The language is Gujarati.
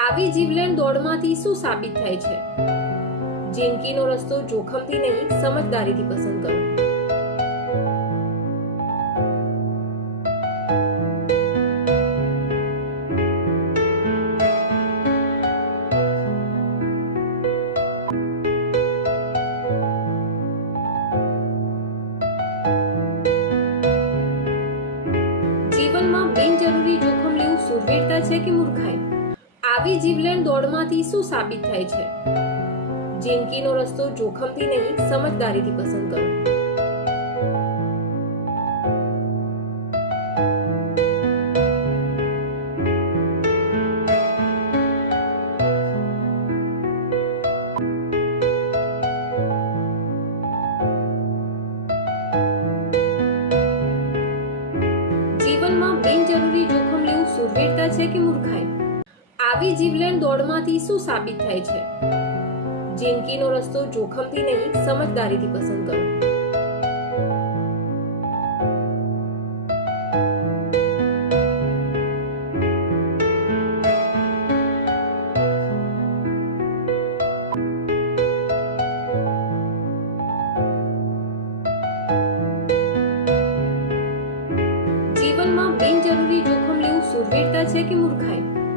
આવી જીવલેણ દોડમાંથી શું સાબિત થાય છે? જિંદગીનો રસ્તો જોખમથી નહીં, સમજદારીથી પસંદ કરો. જીવનમાં બિનજરૂરી જોખમ લેવું શૂરવીરતા છે કે મૂર્ખાઈ? આવી જીવલેણ દોડમાંથી શું સાબિત થાય છે? જિંદગીનો રસ્તો જોખમથી નહીં, સમજદારીથી પસંદ કરો. જીવનમાં બિનજરૂરી જોખમ લેવું શૂરવીરતા છે કે મૂર્ખાઈ? આવી જીવલેણ દોડમાંથી શું સાબિત થાય છે? જિંદગીનો રસ્તો જોખમથી નહીં, સમજદારીથી પસંદ કરો. જીવનમાં બિનજરૂરી જોખમ લેવું શૂરવીરતા છે કે મૂર્ખાઈ?